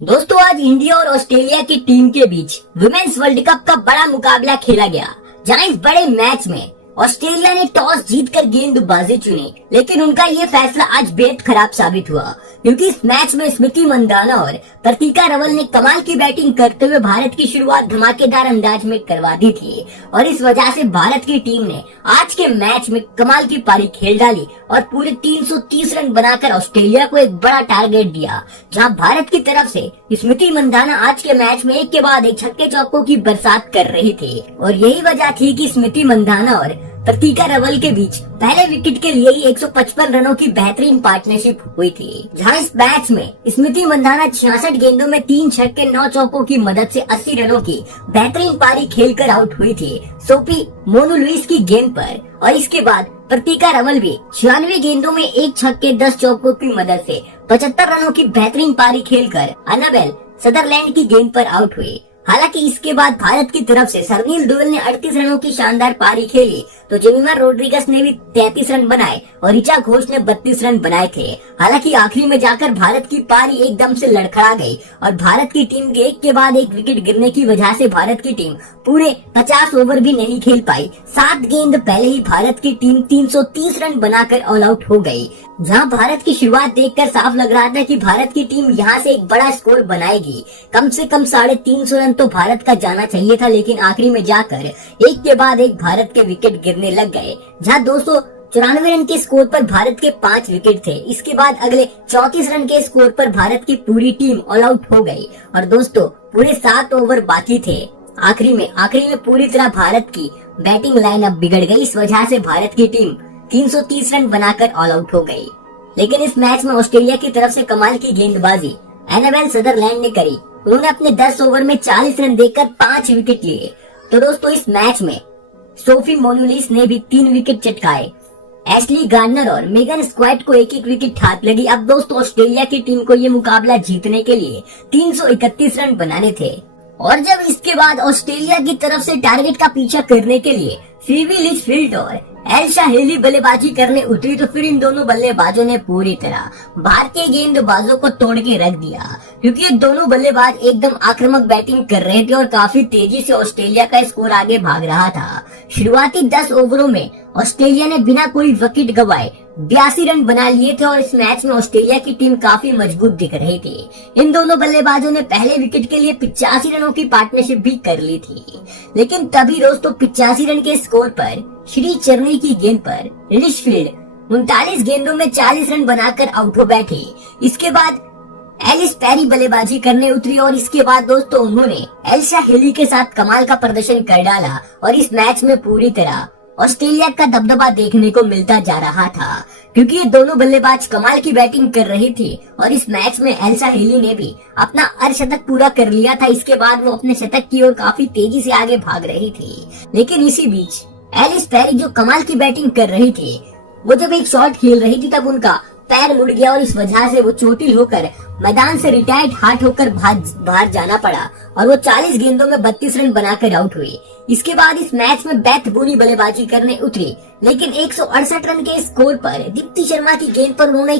दोस्तों आज इंडिया और ऑस्ट्रेलिया की टीम के बीच वुमेन्स वर्ल्ड कप का बड़ा मुकाबला खेला गया, जहां इस बड़े मैच में ऑस्ट्रेलिया ने टॉस जीतकर गेंदबाजी चुनी, लेकिन उनका ये फैसला आज बेहद खराब साबित हुआ क्योंकि इस मैच में स्मृति मंदाना और प्रतीका रवल ने कमाल की बैटिंग करते हुए भारत की शुरुआत धमाकेदार अंदाज में करवा दी थी और इस वजह से भारत की टीम ने आज के मैच में कमाल की पारी खेल डाली और पूरे 330 रन बनाकर ऑस्ट्रेलिया को एक बड़ा टारगेट दिया। जहां भारत की तरफ से स्मृति मंदाना आज के मैच में एक के बाद एक छक्के चौकों की बरसात कर रही थी और यही वजह थी कि स्मृति मंदाना और प्रतीका रवल के बीच पहले विकेट के लिए ही 155 रनों की बेहतरीन पार्टनरशिप हुई थी। जहां इस मैच में स्मृति मंदाना 66 गेंदों में 3 छक्के 9 चौकों की मदद से 80 रनों की बेहतरीन पारी खेलकर आउट हुई थी सोफी मोनू लुइस की गेंद पर और इसके बाद प्रतीका रवल भी 96 गेंदों में 1 छक्के 10 चौकों की मदद से 75 रनों की बेहतरीन पारी खेलकर अनाबेल सदरलैंड की गेंद पर आउट हुई। हालांकि इसके बाद भारत की तरफ से सरनील दुबे ने 38 रनों की शानदार पारी खेली तो जेमिमा रोड्रिगस ने भी 33 रन बनाए और ऋचा घोष ने 32 रन बनाए थे। हालांकि आखिरी में जाकर भारत की पारी एकदम से लड़खड़ा गई और भारत की टीम के एक के बाद एक विकेट गिरने की वजह से भारत की टीम पूरे 50 ओवर भी नहीं खेल पाई। 7 गेंद पहले ही भारत की टीम 330 रन बनाकर ऑल आउट हो गई। जहां भारत की शुरुआत देखकर साफ लग रहा था कि भारत की टीम यहां से एक बड़ा स्कोर बनाएगी, कम से कम 350 रन तो भारत का जाना चाहिए था, लेकिन आखिरी में जाकर एक के बाद एक भारत के विकेट गिरने लग गए। जहां 294 रन के स्कोर पर भारत के 5 विकेट थे। इसके बाद अगले 34 रन के स्कोर पर भारत की पूरी टीम ऑल आउट हो गई और दोस्तों पूरे 7 ओवर बाकी थे। आखिरी में पूरी तरह भारत की बैटिंग लाइनअप बिगड़ गई। इस वजह से भारत की टीम 330 रन बनाकर ऑल आउट हो गई। लेकिन इस मैच में ऑस्ट्रेलिया की तरफ से कमाल की गेंदबाजी एनाबेल सदरलैंड ने करी। उन्होंने अपने 10 ओवर में 40 रन देकर 5 विकेट लिए। तो दोस्तों इस मैच में सोफी मोनुलिस ने भी 3 विकेट चटकाए। एशली गार्डनर और मेगन स्क्वाइट को एक विकेट हाथ लगी। अब दोस्तों ऑस्ट्रेलिया की टीम को ये मुकाबला जीतने के लिए 331 रन बनाने थे और जब इसके बाद ऑस्ट्रेलिया की तरफ से टारगेट का पीछा करने के लिए फीवी लिचफील्ड और एल्शा हेली बल्लेबाजी करने उतरी तो फिर इन दोनों बल्लेबाजों ने पूरी तरह भारतीय गेंदबाजों को तोड़ के रख दिया क्योंकि ये दोनों बल्लेबाज एकदम आक्रामक बैटिंग कर रहे थे और काफी तेजी से ऑस्ट्रेलिया का स्कोर आगे भाग रहा था। शुरुआती 10 ओवरों में ऑस्ट्रेलिया ने बिना कोई विकेट गंवाए 82 रन बना लिए थे और इस मैच में ऑस्ट्रेलिया की टीम काफी मजबूत दिख रही थी। इन दोनों बल्लेबाजों ने पहले विकेट के लिए 85 रनों की पार्टनरशिप भी कर ली थी, लेकिन तभी दोस्तों 85 रन के स्कोर पर श्री चरनी की गेंद पर लिचफील्ड 39 गेंदों में 40 रन बनाकर आउट हो बैठे। इसके बाद एलिस पेरी बल्लेबाजी करने उतरी और इसके बाद दोस्तों उन्होंने एल्शा हेली के साथ कमाल का प्रदर्शन कर डाला और इस मैच में पूरी तरह ऑस्ट्रेलिया का दबदबा देखने को मिलता जा रहा था क्योंकि ये दोनों बल्लेबाज कमाल की बैटिंग कर रही थी और इस मैच में एल्शा हेली ने भी अपना अर्धशतक पूरा कर लिया था। इसके बाद वो अपने शतक की ओर काफी तेजी से आगे भाग रही थी, लेकिन इसी बीच एलिस पेरी जो कमाल की बैटिंग कर रही थी वो जब एक शॉट खेल रही थी तब उनका पैर मुड़ गया और इस वजह से वो चोटिल होकर मैदान से रिटायर्ड हार्ट होकर बाहर जाना पड़ा और वो 40 गेंदों में 32 रन बनाकर आउट हुई। इसके बाद इस मैच में बेथ बुनी बल्लेबाजी करने उतरी, लेकिन 168 रन के स्कोर पर दीप्ति शर्मा की गेंद पर उन्होंने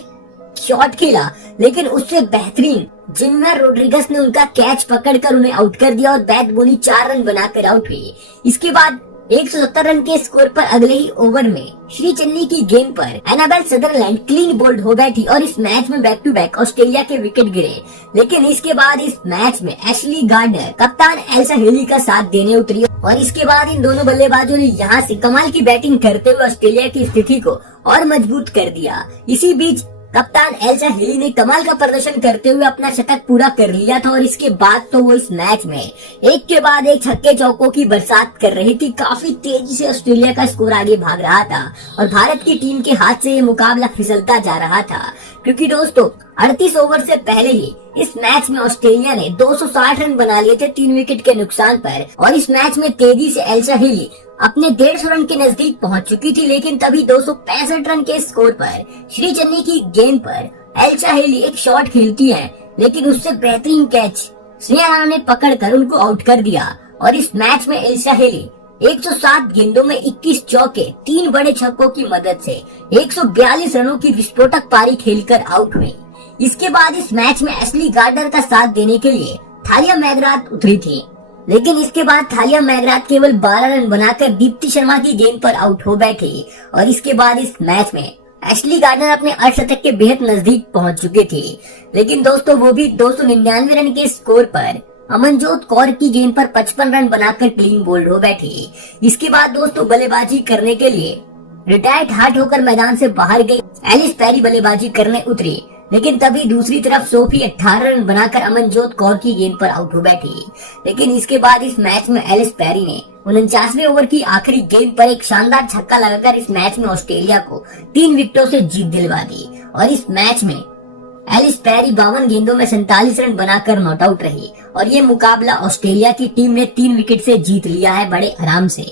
शॉट खेला, लेकिन उससे बेहतरीन जेमिमा रोड्रिगस ने उनका कैच पकड़कर उन्हें आउट कर दिया और बेथ बुनी 4 रन बनाकर आउट हुई। इसके बाद 170 रन के स्कोर पर अगले ही ओवर में श्री चन्नी की गेंद पर एनाबेल सदरलैंड क्लीन बोल्ड हो बैठी और इस मैच में बैक टू बैक ऑस्ट्रेलिया के विकेट गिरे। लेकिन इसके बाद इस मैच में एशली गार्डनर कप्तान एल्शा हेली का साथ देने उतरी और इसके बाद इन दोनों बल्लेबाजों ने यहां से कमाल की बैटिंग करते हुए ऑस्ट्रेलिया की स्थिति को और मजबूत कर दिया। इसी बीच कप्तान एल्शा हेली ने कमाल का प्रदर्शन करते हुए अपना शतक पूरा कर लिया था और इसके बाद तो वो इस मैच में एक के बाद एक छक्के चौकों की बरसात कर रही थी। काफी तेजी से ऑस्ट्रेलिया का स्कोर आगे भाग रहा था और भारत की टीम के हाथ से ये मुकाबला फिसलता जा रहा था क्योंकि दोस्तों 38 ओवर से पहले ही इस मैच में ऑस्ट्रेलिया ने 260 रन बना लिए थे 3 विकेट के नुकसान पर और इस मैच में तेजी से एल्शा हेली अपने 150 रन के नजदीक पहुंच चुकी थी, लेकिन तभी 265 रन के स्कोर पर श्री चन्नी की गेंद पर एल्शा हेली एक शॉट खेलती है, लेकिन उससे बेहतरीन कैच स्नेहा राणा ने पकड़कर उनको आउट कर दिया और इस मैच में एल्शा हेली 107 गेंदों में 21 चौके 3 बड़े छक्कों की मदद से 142 रनों की विस्फोटक पारी खेलकर आउट हुई। इसके बाद इस मैच में एशली गार्डनर का साथ देने के लिए थालिया मैकग्राथ उतरी थी, लेकिन इसके बाद थालिया मैकग्राथ केवल 12 रन बनाकर दीप्ति शर्मा की गेंद पर आउट हो बैठे और इसके बाद इस मैच में एशली गार्डनर अपने अर्धशतक के बेहद नजदीक पहुंच चुके थे, लेकिन दोस्तों वो भी 299 रन के स्कोर पर अमनजोत कौर की गेंद पर 55 रन बनाकर क्लीन बोल्ड हो बैठे। इसके बाद दोस्तों बल्लेबाजी करने के लिए रिटायर्ड हार्ट होकर मैदान से बाहर गई एलिस पैरी बल्लेबाजी करने उतरी, लेकिन तभी दूसरी तरफ सोफी 18 रन बनाकर अमनजोत कौर की गेंद पर आउट हो बैठी। लेकिन इसके बाद इस मैच में एलिस पैरी ने 49वें ओवर की आखिरी गेंद पर एक शानदार छक्का लगाकर इस मैच में ऑस्ट्रेलिया को 3 विकेटों से जीत दिलवा दी और इस मैच में एलिस पैरी 52 गेंदों में 47 रन बनाकर नॉट आउट रही और ये मुकाबला ऑस्ट्रेलिया की टीम ने 3 विकेट से जीत लिया है बड़े आराम से।